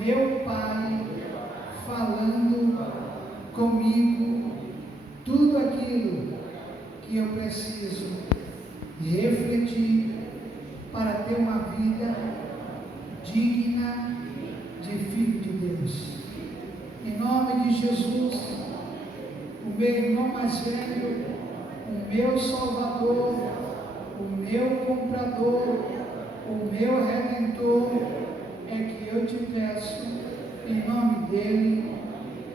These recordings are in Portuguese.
meu Pai falando comigo tudo aquilo que eu preciso refletir para ter uma vida digna de filho de Deus. Em nome de Jesus, o meu irmão mais velho, o meu Salvador, o meu comprador, o meu Redentor, é que eu te peço, em nome dele,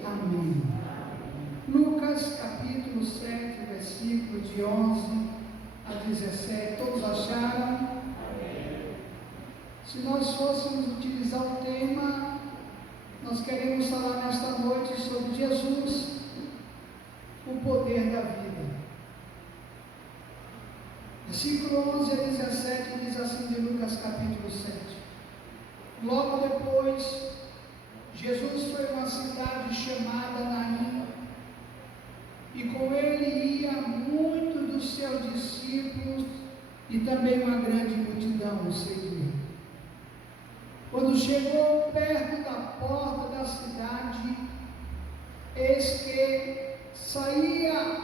amém. Lucas capítulo 7, versículo de 11 a 17, todos acharam? Se nós fôssemos utilizar o tema, nós queremos falar nesta noite sobre Jesus, o poder da vida. Versículo 11 a 17 diz assim de Lucas capítulo 7. Logo depois, Jesus foi a uma cidade chamada Naim, e com ele ia muitos dos seus discípulos e também uma grande multidão o seguia. Quando chegou perto da porta da cidade, eis que saía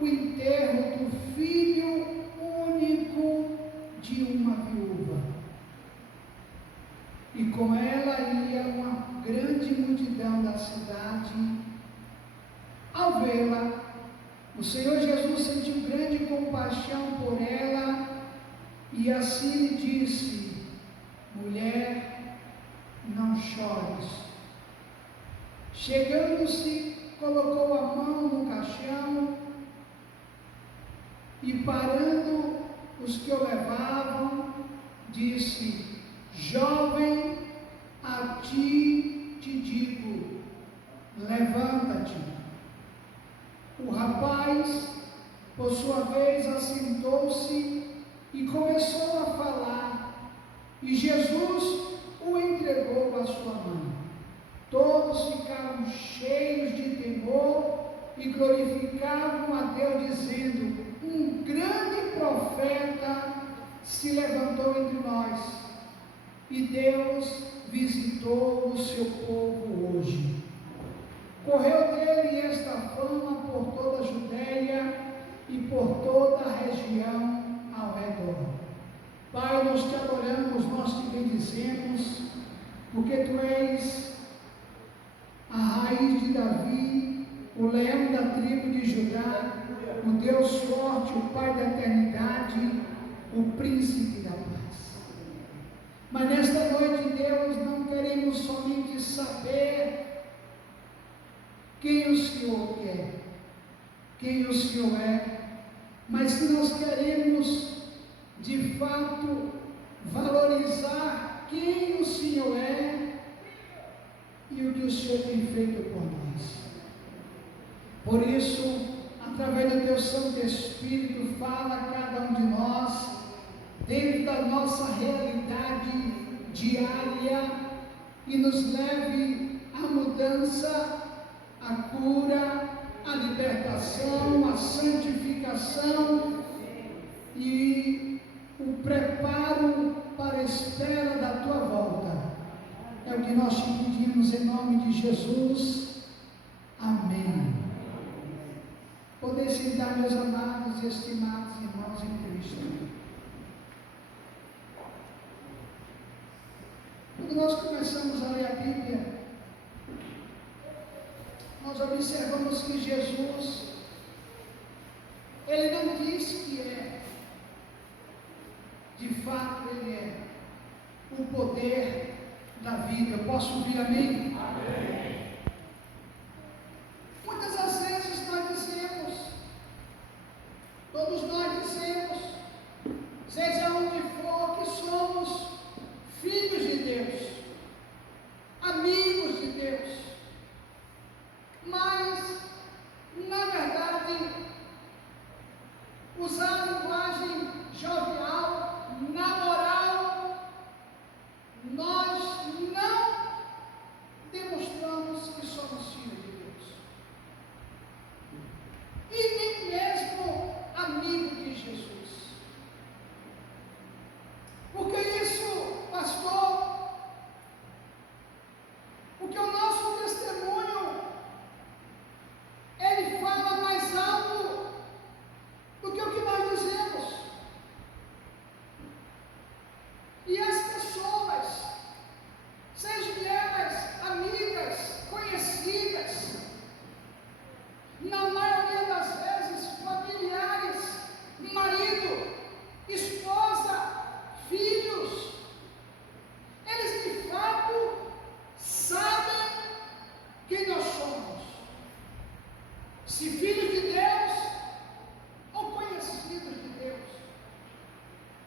o enterro do filho único de uma viúva. E com ela ia uma grande multidão da cidade. Ao vê-la, o Senhor Jesus sentiu grande compaixão por ela e assim lhe disse: mulher, não chores. Chegando-se, colocou a mão no caixão e, parando os que o levavam, disse: jovem, a ti te digo, levanta-te. O rapaz, por sua vez, assentou-se e começou a falar, e Jesus o entregou à sua mão. Todos ficaram cheios de temor e glorificavam a Deus, dizendo: um grande profeta se levantou entre nós, e Deus visitou o seu povo hoje. Correu dele esta fama por toda a Judéia e por toda a região ao redor. Pai, nós te adoramos, nós te bendizemos, porque tu és a raiz de Davi, o leão da tribo de Judá, o Deus forte, o Pai da eternidade, o príncipe da paz. Mas nesta noite, Deus, não queremos somente saber quem o Senhor quer, quem o Senhor é, mas que nós queremos, de fato, valorizar quem o Senhor é e o que o Senhor tem feito por nós. Por isso, através do teu Santo Espírito, fala a cada um de nós, dentro da nossa realidade diária, e nos leve à mudança, a cura, a libertação, a santificação e o preparo para a espera da tua volta. É o que nós te pedimos em nome de Jesus. Amém. Poder sentar, meus amados e estimados irmãos em Cristo. Quando nós começamos a ler a Bíblia, nós observamos que Jesus, ele não disse que é, de fato ele é o poder da vida. Eu posso ouvir amém? Amém. Muitas das vezes nós dizemos, todos nós dizemos, seja onde for, que somos filhos de Deus, amigos de Deus. Mas, na verdade, usar a linguagem jovial, na moral, nós não demonstramos E as pessoas, sejam elas amigas, conhecidas, na maioria das vezes familiares, marido, esposa, filhos, eles de fato sabem quem nós somos, se filhos de Deus ou conhecidos de Deus,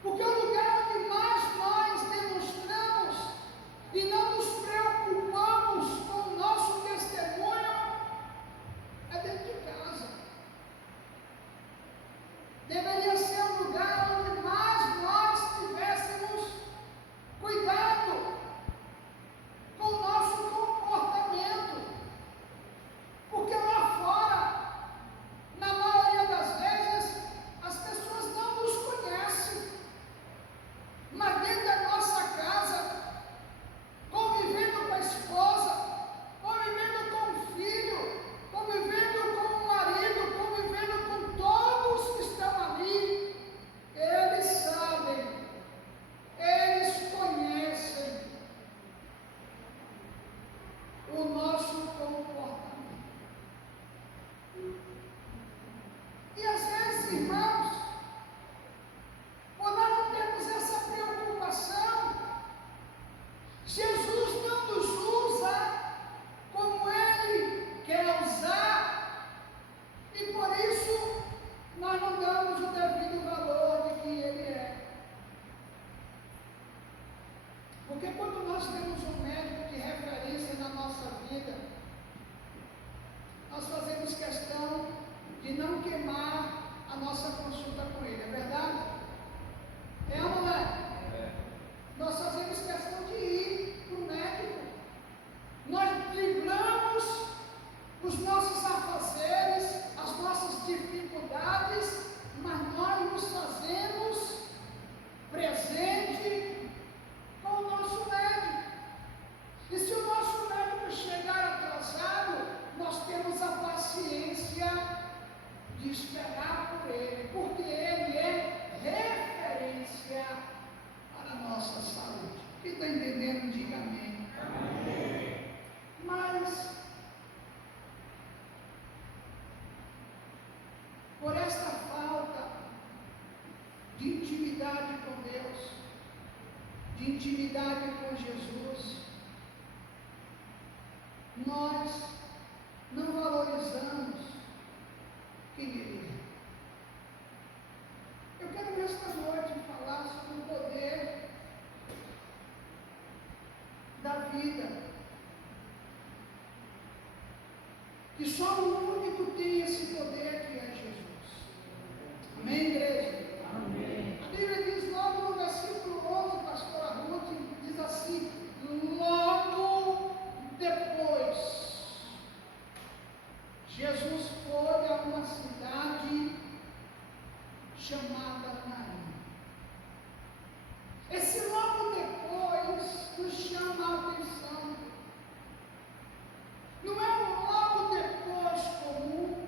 porque o lugar onde mais nós demonstramos e não nos preocupamos com o nosso testemunho é dentro de casa. Deveria ser um lugar onde mais nós tivéssemos cuidado com o nosso comportamento, porque lá fora, na maioria das vezes, as pessoas não nos conhecem, mas dentro da nossa casa, convivendo com a esposa, convivendo com o filho, convivendo com o marido, convivendo com todos que estão ali, eles sabem, eles conhecem o nosso comportamento. E às vezes, irmãos, por nós não temos essa preocupação, Jesus não nos usa como Ele quer usar, e por isso nós não damos o devido valor de que Ele é. Porque quando nós temos um médico de referência na nossa vida, nós fazemos questão de não queimar a nossa consulta com ele, é verdade? É ou não é? Nós fazemos questão de ir para o médico, nós driblamos os nossos afazeres, as nossas dificuldades, mas nós nos fazemos presente com o nosso médico. E se o nosso médico chegar atrasado, nós temos a paciência de esperar por ele, porque ele é referência para a nossa saúde. Quem está entendendo, diga amém. Amém. Mas, por esta falta de intimidade com Deus, de intimidade com Jesus, nós não valorizamos quem Ele é. Eu quero nesta noite falar sobre o poder da vida, que só o único tem esse poder, que é Jesus. Amém, igreja? Amém. A Bíblia diz logo no versículo 11, pastora Ruth, diz assim: logo depois, Jesus foi a uma cidade chamada Naim. Esse logo depois nos chama a atenção. Não é um logo depois comum,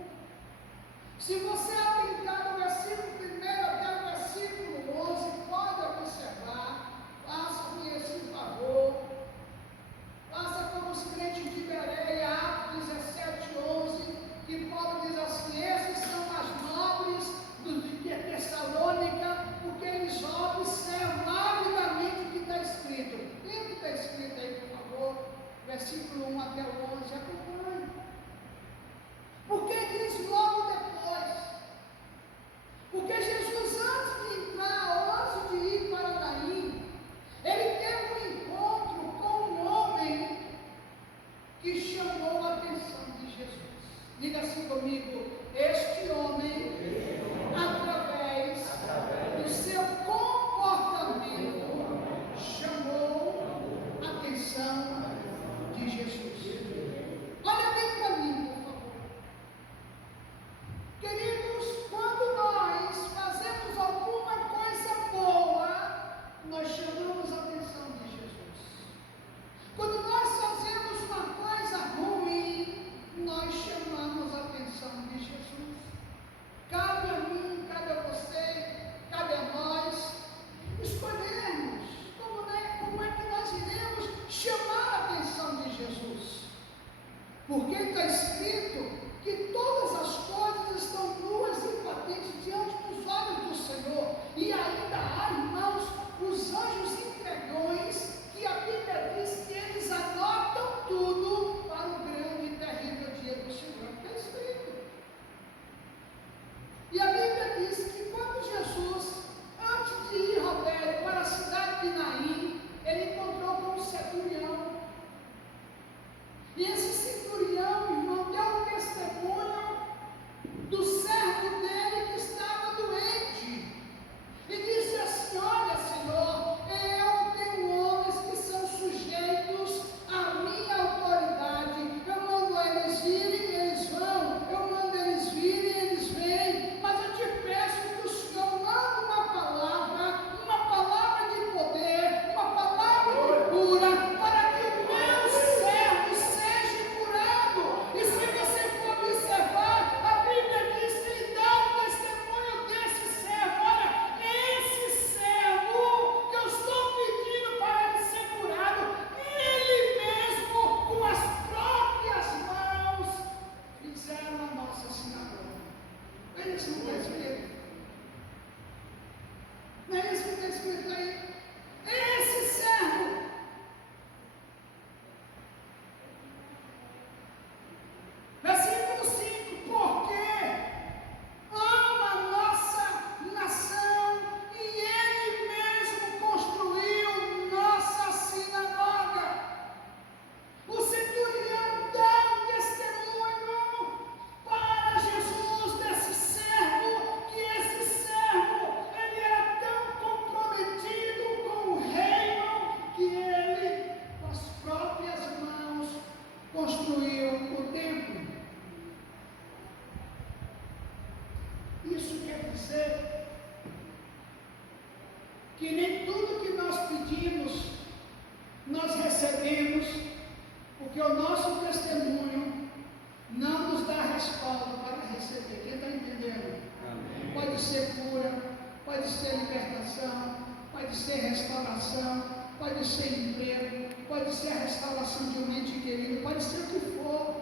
pode ser restauração, pode ser emprego, pode ser a restauração de um ente querido, pode ser o que for.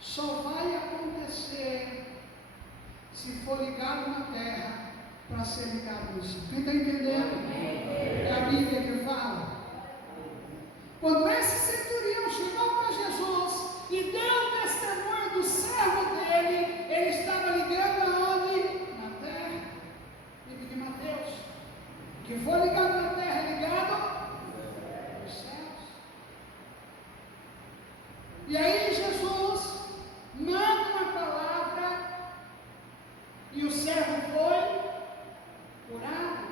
Só vai acontecer se for ligado na terra para ser ligado no céu. Quem está entendendo? É a Bíblia que fala. Quando esse centurião chegou para Jesus e deu testemunho do servo dele, ele estava ligando aonde? Na terra. Livro de Mateus. Que foi ligado na terra é ligado nos céus. E aí Jesus manda uma palavra e o servo foi curado.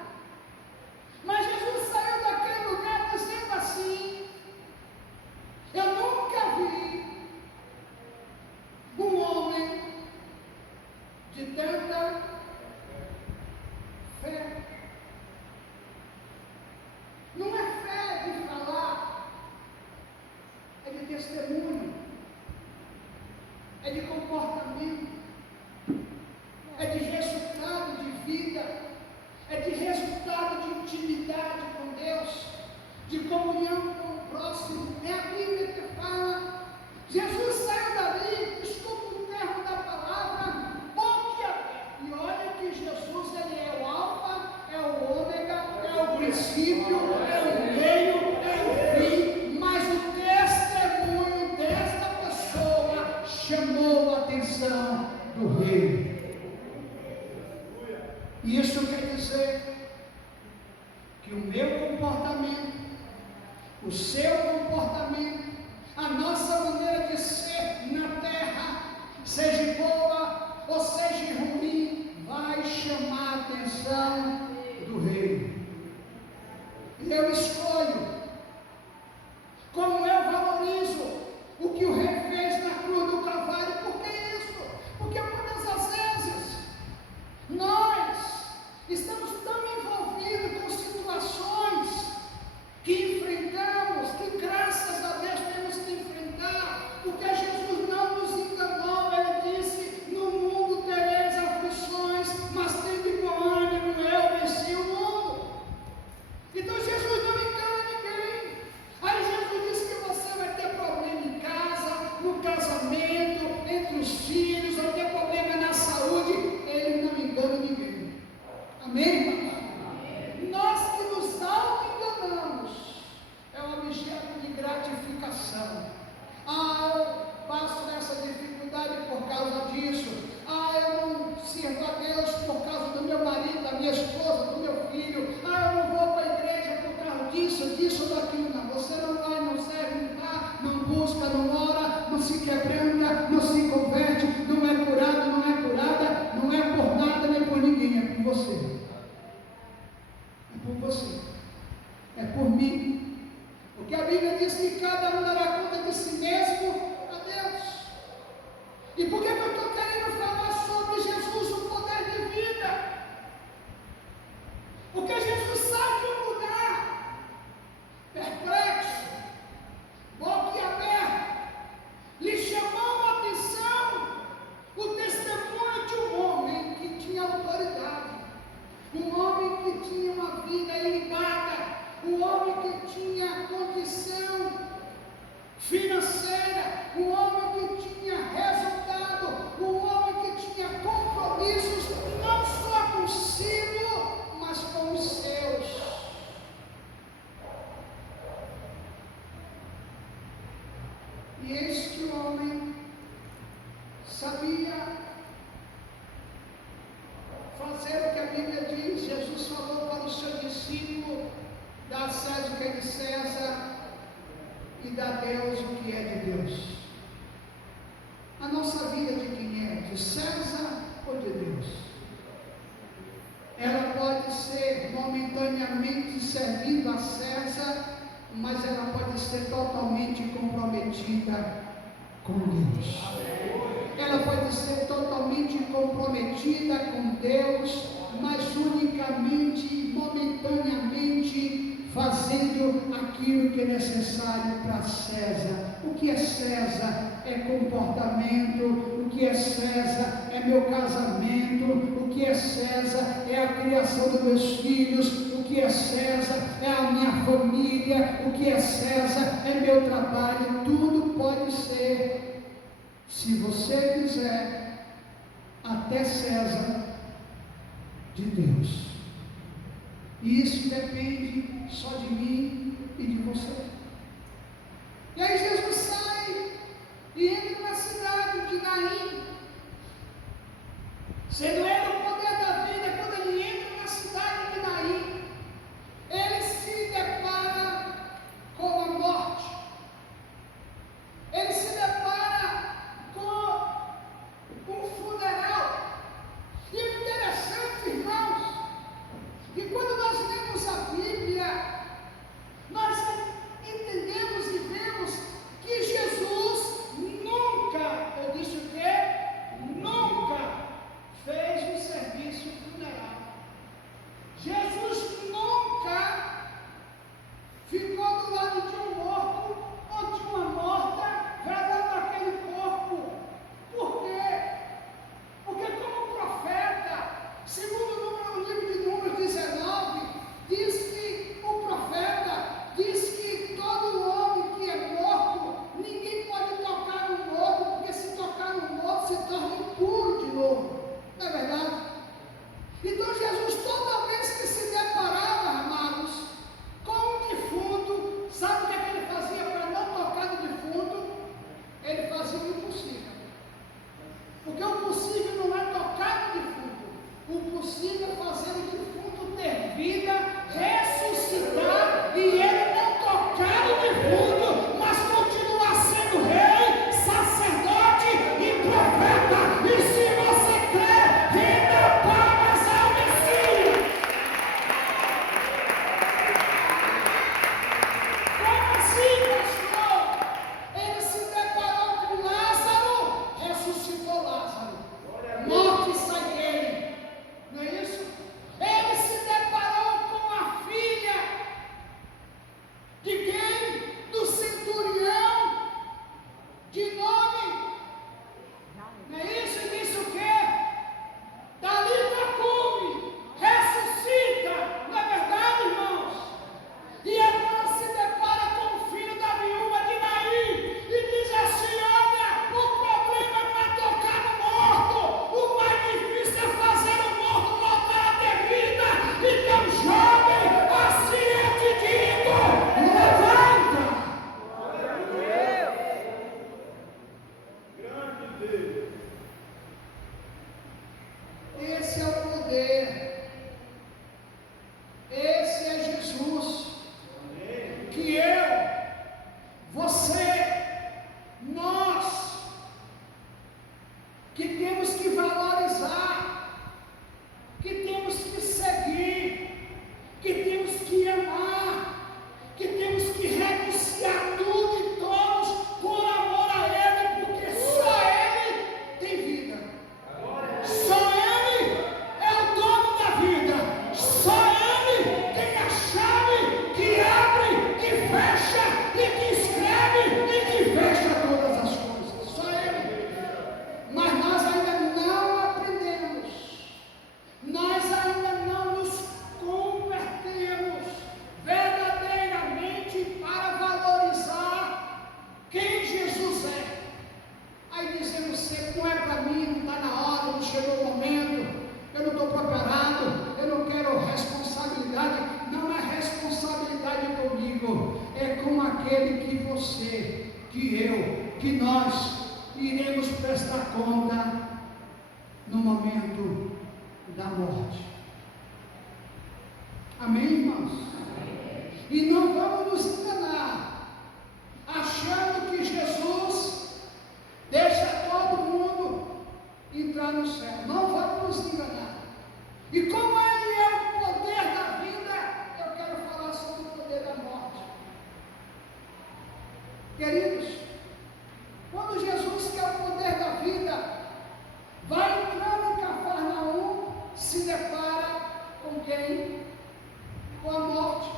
Mas Jesus saiu daquele lugar dizendo assim: eu nunca vi um homem de tanta fé. Não é fé de falar, é de testemunho, é de comportamento, é de resultado de vida, é de resultado de intimidade com Deus, de comunhão com o próximo. É a Bíblia que fala. Jesus saiu dali, desculpa o termo da palavra, boquiaberta. E olha que Jesus, ele é o alfa, é o ômega, é o princípio, é o meio, é o fim, mas o testemunho desta pessoa chamou a atenção do rei. Isso quer dizer que o meu comportamento, o seu comportamento, a nossa maneira de ser na terra, seja boa ou seja ruim, vai chamar a atenção do rei. E eu escolho como eu valorizo o que o rei fez na cruz do Calvário. Por que isso? Porque muitas das vezes nós estamos tão envolvidos com situações que enfrentamos, que graças a Deus temos que enfrentar, porque Jesus não nos enganou. Ele disse: no mundo tereis aflições, mas tende bom ânimo, eu venci o mundo. Então Jesus não engana ninguém. Aí Jesus disse que você vai ter problema em casa, no casamento, entre os filhos, vai ter problema na saúde. Ele não engana ninguém. Amém, irmãos? Nós que nos auto-enganamos é um objeto de gratificação. Eu passo nessa dificuldade por causa disso. Eu não sirvo a Deus por causa do meu marido, da minha esposa, do meu filho. Eu não vou para a igreja por causa disso ou daquilo. Não, você não vai, não serve, não dá, não busca, não ora, não se quebranta, não se converte, não é curado, não é curada, não é por nada nem por ninguém, é por você. É por você, é por mim, porque a Bíblia diz que cada um dará conta de si mesmo a Deus. E por que eu estou querendo falar sobre Jesus, o poder de vida? Porque Jesus sai de um lugar perplexo, boquiaberto, lhe chamou a atenção o testemunho de um homem que tinha autoridade. Um homem que tinha uma vida ilibada, um homem que tinha condição financeira, um homem que tinha resultado, um homem que tinha compromissos, não só consigo, mas com os seus. E este homem sabia fazer o que a Bíblia diz. Jesus falou para o seu discípulo: dá a César o que é de César e dá a Deus o que é de Deus. A nossa vida de quem é? De César ou de Deus? Ela pode ser momentaneamente servindo a César, mas ela pode ser totalmente comprometida com Deus. Ela pode ser totalmente comprometida com Deus, mas unicamente, momentaneamente, fazendo aquilo que é necessário para César. O que é César? É comportamento. O que é César? É meu casamento. O que é César? É a criação dos meus filhos. O que é César? É a minha família. O que é César? É meu trabalho. Tudo pode ser, se você quiser, até César, de Deus. E isso depende só de mim e de você. E aí Jesus sai e entra na cidade de Naim. Sendo ele o poder da vida, quando ele entra na cidade de Naim, ele se depara com a morte. Ele se depara com um funeral. E o interessante, irmãos, que quando nós lemos a Bíblia, nós entendemos e vemos que Jesus nunca, eu disse o quê? Nunca fez um serviço funeral. Jesus nunca ficou do lado de um morto ou de uma morta, velando aquele corpo. Por quê? Porque como profeta, segundo o livro de Números 19, diz que o profeta diz que todo homem que é morto, ninguém pode tocar no morto, porque se tocar no morto se torna impuro de novo. Não é verdade? Então Jesus, toda vez que se deparava, amados, com um defunto, sabe o que é que ele fazia para não tocar no defunto? Ele fazia o impossível. Porque o possível não é tocar no defunto. O possível é fazer o defunto ter vida, ressuscitar, e ele não tocar no defunto, mas continuar sendo rei, sacerdote e profeta. E se você crê, renda palmas ao Messias. Como assim, pastor? Ele se deparou com Lázaro, ressuscitou Lázaro. Morte sai dele. Não é isso? Ele se deparou com a filha de quem? Do centurião, de nome. Não é isso? E disse o quê? Talita cumi, ressuscita. Não é verdade, irmãos? E agora se depara com o filho da viúva de Naim e diz assim: olha, o problema não é tocar no morto, o mais difícil é fazer o morto voltar a ter vida. Então, jovem, assim eu te digo, levanta. Esse é o poder, esse é Jesus, que eu, você, nós, que temos que valorizar, que temos que seguir, que temos que amar, que temos que renunciar tudo e todos por amor a Ele, porque só Ele tem vida. Só Ele é o dono da vida. Só Ele tem a chave que abre, que fecha e que escreve e que fecha todas as coisas. Só Ele. Mas nós ainda não aprendemos. Nós ainda não nos convertemos verdadeiramente para valorizar quem Jesus é. Aí dizemos sempre: não é para mim, não está na hora, não chegou o momento, eu não estou preparado, eu não quero responsabilidade. Não é responsabilidade comigo, é com aquele que você, que eu, que nós iremos prestar conta no momento da morte. Amém, irmãos? E não vamos nos enganar, achando que Jesus deixa todo mundo entrar no céu. Não vamos nos enganar. E como Ele é o poder da vida, eu quero falar sobre o poder da morte. Queridos, quando Jesus, que é o poder da vida, vai entrando em Cafarnaum, se depara com quem? Com a morte.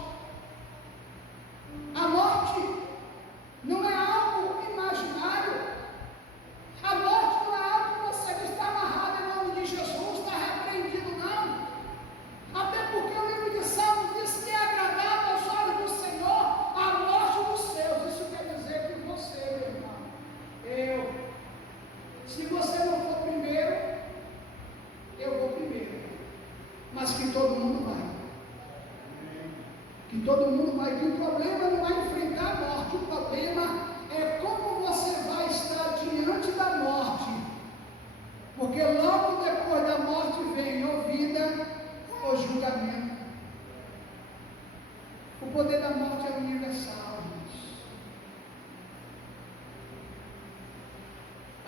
morte é universal.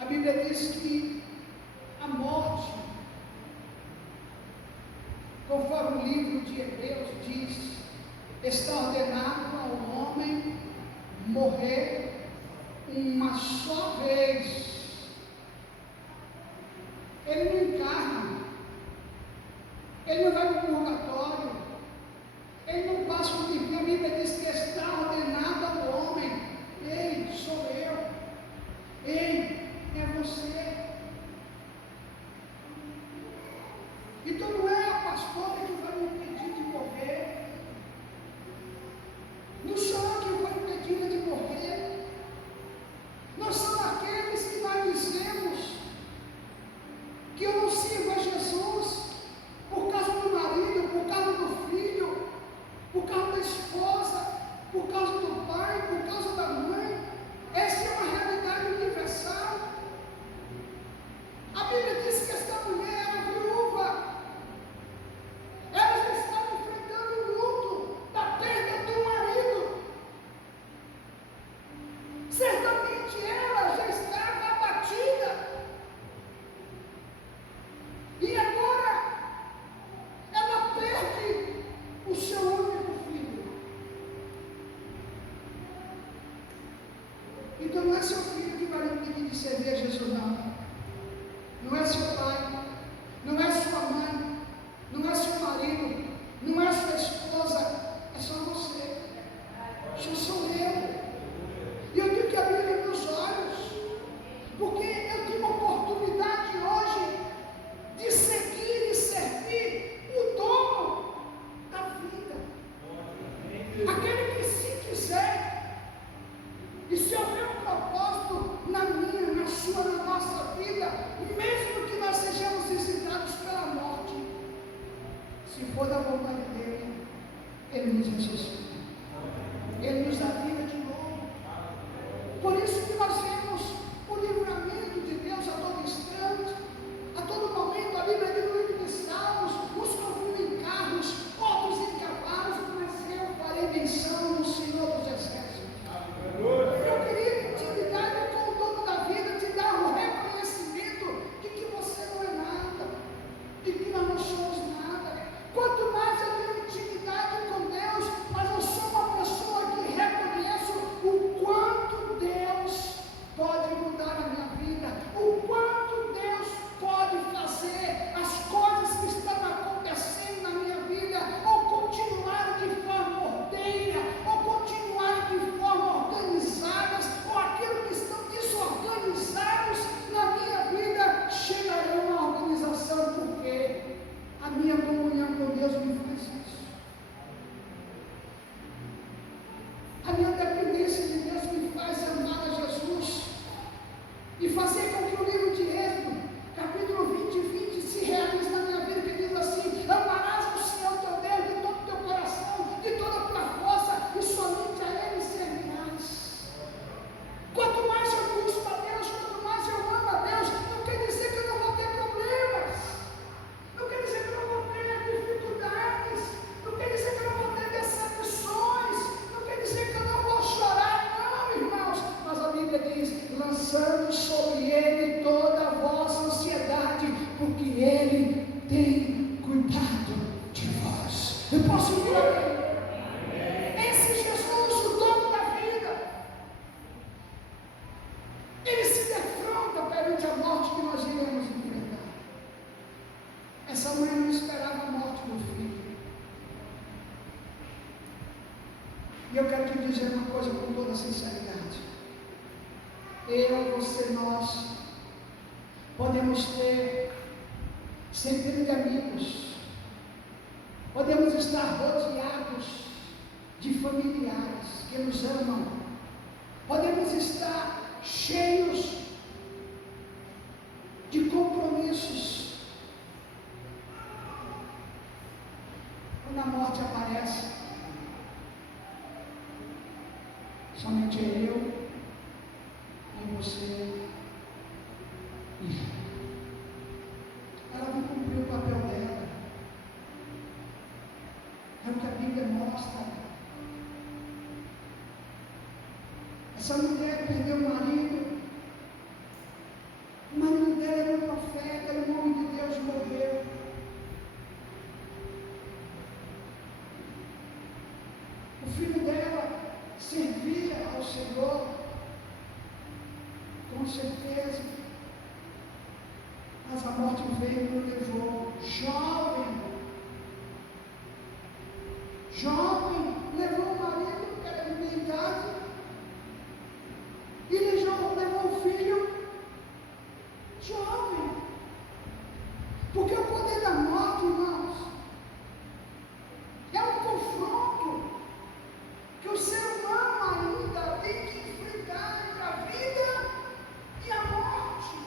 A Bíblia diz que a morte, conforme o livro de Hebreus diz, está ordenado ao homem morrer uma só vez. Ele não encarna, ele não vai para o purgatório, ele não passa por mim. A Bíblia diz que está ordenado ao homem. Ei, sou eu. Ei, é você. Então não é a pastora que vai me impedir de morrer. Não sou eu que vou impedir de morrer. Nós somos aqueles que nós dizemos que eu não sirvo a Jesus por causa do marido, por causa do filho, por causa da esposa, por causa do pai, por causa da mãe. Essa é uma realidade universal. A Bíblia diz que esta mulher era viúva. Ela estava enfrentando o luto da perda do marido. Certamente ela já estava abatida. E agora ela perde o seu único filho. Então não é seu filho que vai lhe impedir de servir a Jesus, não. Não é seu pai, não é sua mãe, não é seu marido, não é sua esposa, é só você. Só sou eu. E eu tenho que abrir meus olhos, porque eu tenho uma oportunidade hoje de seguir e servir o dono da vida. Aquele que se quiser, e se houver um propósito na minha, na sua, na nossa vida, mesmo que nós sejamos visitados pela morte, se for da vontade dele, ele nos ressuscita, ele nos dá vida de novo. Por isso que nós vemos o livramento de Deus a todo instante, a todo momento. A Bíblia diz no livro de Salmos: uns confiam em carros, outros em cavalos, mas eu farei menção no Senhor dos Exércitos. Meu querido, intimidade com o dono da vida te dá o reconhecimento de que você não é nada, de que nós não somos nada. Quanto mais eu tenho intimidade com Deus, mas eu sou uma pessoa que reconheço o quanto Deus pode mudar a minha vida, o quanto Deus pode fazer as coisas que estão acontecendo na minha vida, ou continuar de forma ordeira, ou continuar de forma organizadas, ou aquilo que estão desorganizados na minha vida, chegarão à organização, porque a minha comunhão com Deus me faz isso. A minha dependência de Deus me faz amar a Jesus e fazer com que o livro de Êxodo, capítulo 20 e 20, se realize na minha vida, que diz assim: amarás o Senhor teu Deus de todo o teu coração, de toda a tua força, e somente a Ele servirás. Quanto mais eu busco a Deus, quanto mais eu amo a Deus, não quer dizer que eu não vou ter problemas, não quer dizer que eu não vou ter dificuldades, não quer dizer que eu não vou ter decepções, não quer dizer que eu não vou chorar, não, irmãos. Mas a Bíblia diz: lançando sobre Ele toda a vossa ansiedade, porque Ele tem cuidado de vós. Eu posso ouvir alguém? Esse Jesus, o dono da vida, Ele se defronta perante a morte que nós iremos enfrentar. Essa mãe não esperava a morte do filho. E eu quero te dizer uma coisa com toda sinceridade. Eu, você, nós podemos ter centenas de amigos, podemos estar rodeados de familiares que nos amam, podemos estar cheios de compromissos. Quando a morte aparece, somente eu e você e ela vai cumprir o papel dela. 'É o que a Bíblia mostra. Essa mulher perdeu o marido, o marido dela era um profeta, era um homem de Deus, morreu. O filho dela servia ao Senhor, com certeza, mas a morte veio e o levou. Jovem, levou o marido, que era de meia idade, e levou o filho jovem. Porque o poder da morte, irmãos, é um confronto que o ser humano ainda tem que enfrentar entre a vida e a morte.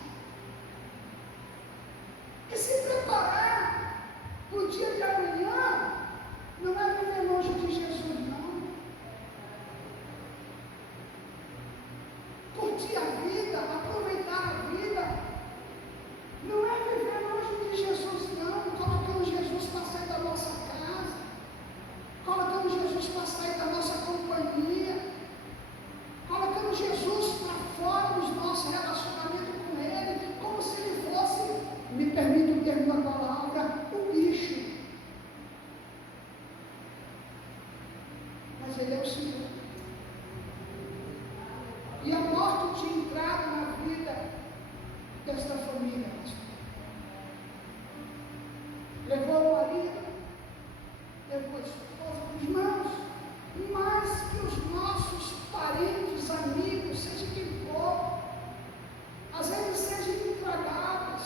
E se preparar para o dia de amanhã não é viver longe de Jesus, não. Curtir a vida, aproveitar a vida, não é viver longe de Jesus, não. Colocando Jesus para sair da nossa casa, colocando Jesus para sair da nossa companhia, colocando Jesus para fora dos nossos relacionamentos com Ele, como se Ele fosse, me permite o termo da palavra, o bicho. Mas Ele é o Senhor. E a morte tinha entrado na vida desta família, pastor. Levou o marido, levou a esposa, irmãos, mais que os nossos parentes, amigos, seja quem for, às vezes sejam intragáveis,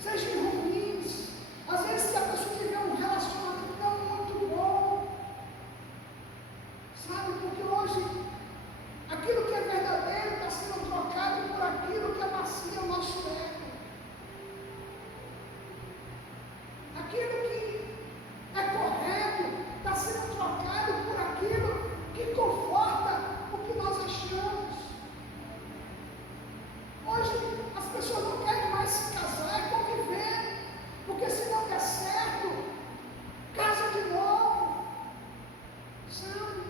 sejam ruins, às vezes se a pessoa tiver um relacionamento não muito bom, sabe, porque hoje aquilo que é verdadeiro está sendo trocado por aquilo que amacia o nosso ego. Aquilo que é correto está sendo trocado por aquilo que conforta o que nós achamos. Hoje as pessoas não querem mais se casar, é conviver, porque se não der certo, casa de novo, sabe?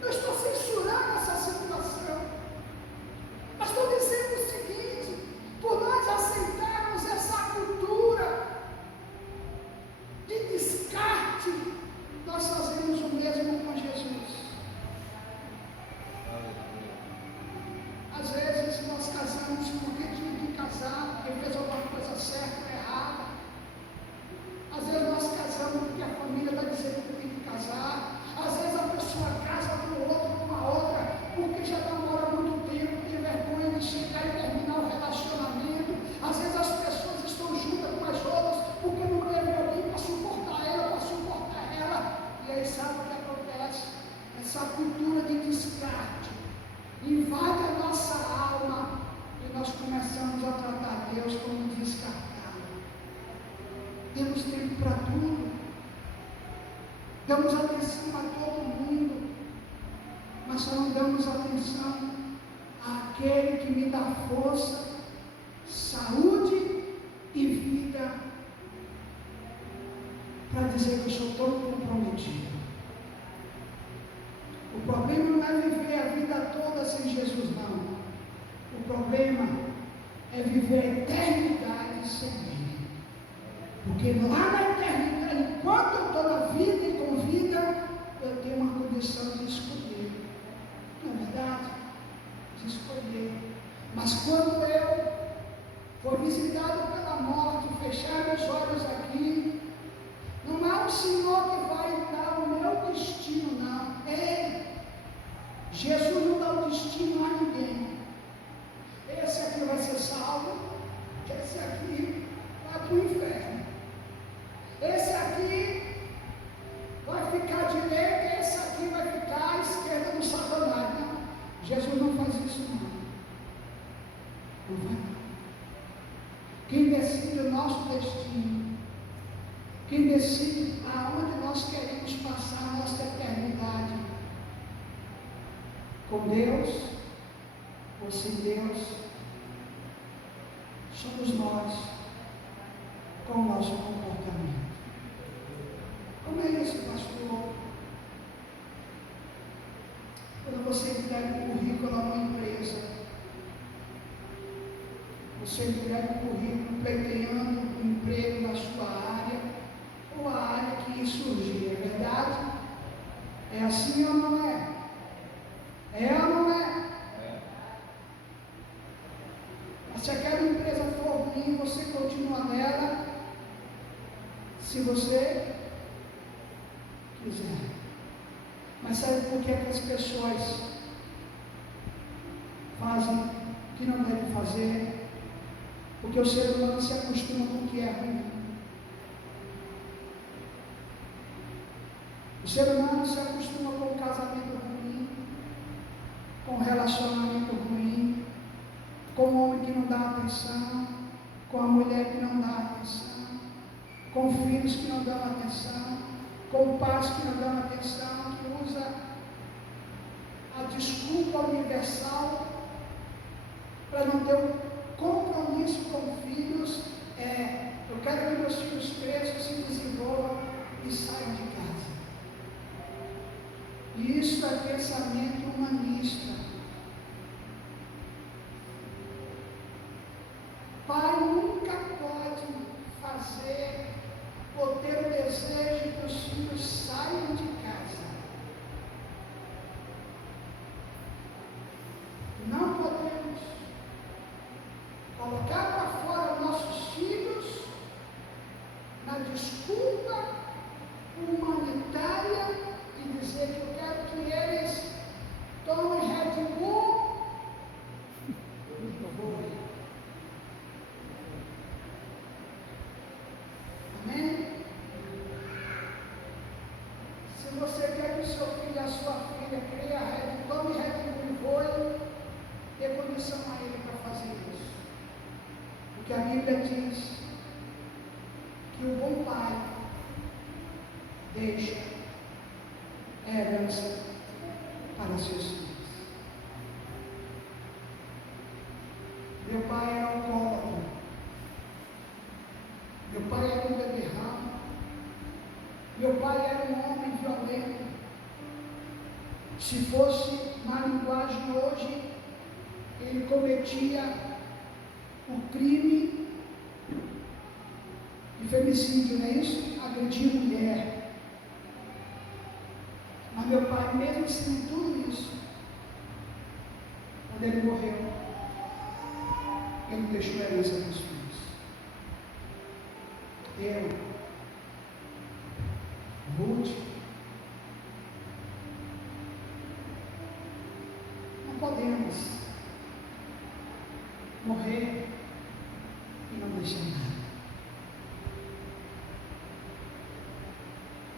Eu estou censurando essa situação, mas estou dizendo o seguinte: por nós aceitarmos essa cultura de descarte, nós fazemos o mesmo com Jesus. Às vezes nós casamos porque tinha que casar, porque fez alguma coisa certa ou errada. Às vezes nós casamos porque a família está dizendo que tem que casar. Às vezes a pessoa casa com o outro, com a outra, porque já namora há muito tempo, tem vergonha de chegar e terminar o relacionamento. Às vezes as pessoas estão juntas com as outras porque não teve alguém para suportar ela, para suportar ela. E aí sabe o que acontece? Essa cultura de descarte invade a nossa alma e nós começamos a tratar Deus como descartável. Temos tempo para tudo, damos atenção a todo mundo, mas só não damos atenção àquele que me dá força, saúde e vida para dizer que eu sou todo comprometido. O problema não é viver a vida toda sem Jesus, não. O problema é viver a eternidade sem Ele. Porque lá na eternidade, enquanto eu estou na vida e com vida, eu tenho uma condição de escolher. Não é verdade? De escolher. Mas quando eu for visitado pela morte, fechar meus olhos aqui, não é o Senhor que vai dar o meu destino, não. É Jesus não dá o destino a ninguém. Esse aqui vai ser salvo, esse aqui vai para o inferno. Esse aqui vai ficar à direita, esse aqui vai ficar à esquerda do Satanás. Não, Jesus não faz isso, não. Não vai. Quem decide o nosso destino, quem decide aonde nós queremos passar a nossa eternidade, com Deus ou sem Deus, somos nós, com o nosso comportamento. Como é isso, pastor? Quando você entrega um currículo a uma empresa, você entrega um currículo pleiteando um emprego na sua área, ou a área que surgir, é verdade? É assim ou não é? É ou não é? Mas se aquela empresa for ruim, você continua nela, se você quiser. Mas sabe por que as pessoas fazem o que não devem fazer? Porque o ser humano se acostuma com o que é ruim. O ser humano se acostuma com o casamento ruim, com o relacionamento ruim, com o homem que não dá atenção, com a mulher que não dá atenção, com filhos que não dão atenção, com pais que não dão atenção, que usa a desculpa universal para não ter um compromisso com filhos. Eu quero que meus filhos cresçam, se desenvolvam e saiam de casa. E isso é pensamento humanista. Pai nunca pode fazer ou ter o desejo que os filhos saiam de casa. Não podemos colocar para fora nossos filhos na desculpa humanitária de dizer que eu quero que eles tomem Red Bull e voem. Amém? Se você quer que o seu filho e a sua filha tome Red Bull e voe, dê condição a ele para fazer isso. Porque a Bíblia diz que o bom pai deixa herança para seus filhos. Meu pai era alcoólatra. Meu pai era um beberrão. Meu pai era um homem violento. Se fosse na linguagem hoje, ele cometia o crime de femicídio, não é isso? Agredir mulher. Mas meu pai, mesmo sendo tudo isso, quando ele morreu, ele não deixou herança para os filhos. Eu, Ruth, não podemos morrer e não deixar nada.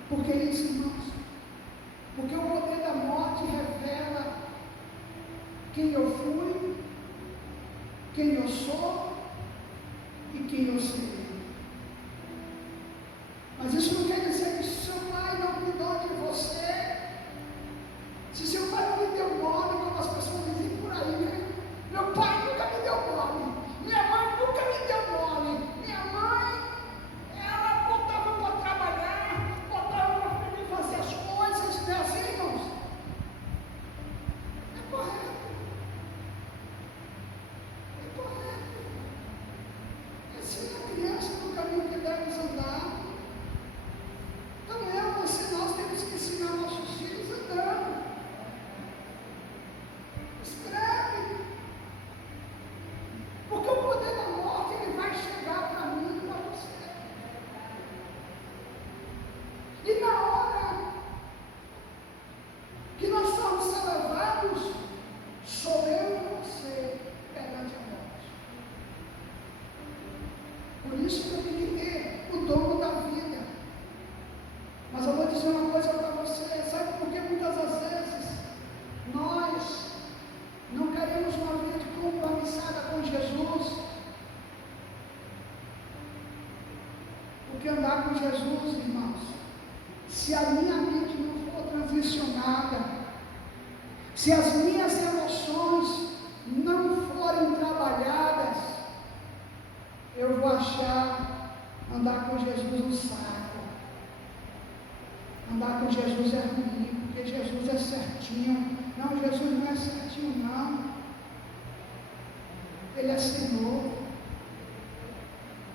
Por que isso, irmãos? Porque o poder da morte revela quem eu fui, quem eu sou e quem eu serei. Mas isso não quer dizer que se seu pai não cuidou de você, se seu pai não lhe deu nome, como as pessoas dizem por aí, né? Meu pai nunca me deu nome, minha mãe nunca me deu nome, minha mãe, ela botava para trabalhar, botava para fazer as coisas, né, assim, irmãos? É correto. É correto. Ensina a criança no caminho que devemos andar. Então nós temos que ensinar nossos filhos andando. Escreve. Porque o poder da morte, ele vai chegar para mim e para você. E na hora que nós somos levados, sou eu e você perante a morte. Por isso que eu tenho que ter o dono da vida. Mas eu vou dizer uma coisa para você, sabe por que muitas das vezes nós não queremos uma vida de compromissada com Jesus? Porque andar com Jesus, irmãos, se a minha mente não for transicionada, se as minhas emoções não forem trabalhadas, eu vou achar andar com Jesus um saco. Andar com Jesus é ruim, porque que Jesus é certinho. Não, Jesus não é certinho, não. Ele é Senhor.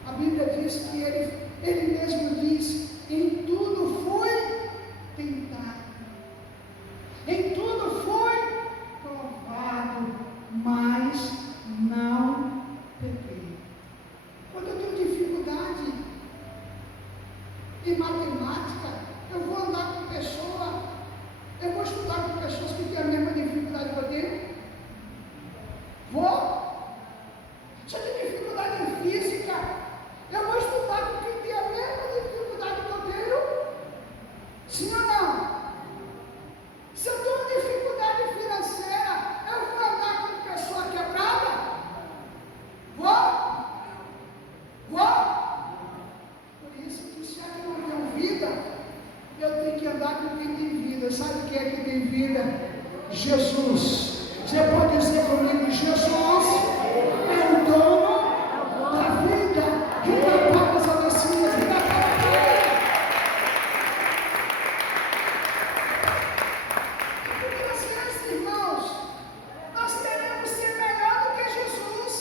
A Bíblia diz que ele mesmo diz: em tudo fui tentado, em tudo fui provado, mas não pequei. Quando eu tenho dificuldade em matemática, eu vou andar com pessoas, eu vou estudar com pessoas que têm a mesma dificuldade que eu tenho? Vou. Se eu tenho dificuldade em física, eu vou estudar com quem tem a mesma dificuldade que eu tenho? Sim ou não? Se eu tenho dificuldade financeira, eu vou andar com pessoa quebrada? Vou? Por isso que se é que eu não tenho vida, eu tenho que andar com quem tem vida. Sabe quem é que tem vida? Jesus. Você pode dizer comigo: Jesus é o dono da vida. Que dá palmas ao Messias, que dá palmas a Ele. Muitas vezes, irmãos, nós queremos ser melhor do que Jesus.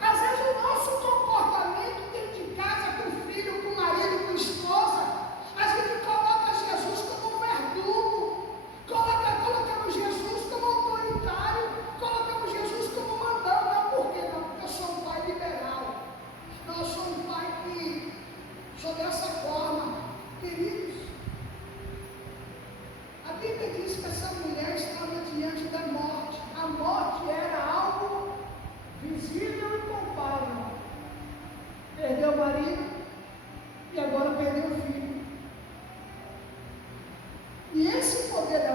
Às vezes o nosso comportamento dentro de casa, com o filho, com o marido, com a esposa, às vezes coloca Jesus como verdugo, colocamos Jesus como autoritário, colocamos Jesus como mandão. Não, por quê? Não, porque eu sou um pai liberal. Não, eu sou um pai que sou dessa forma. Queridos, a Bíblia diz que essa mulher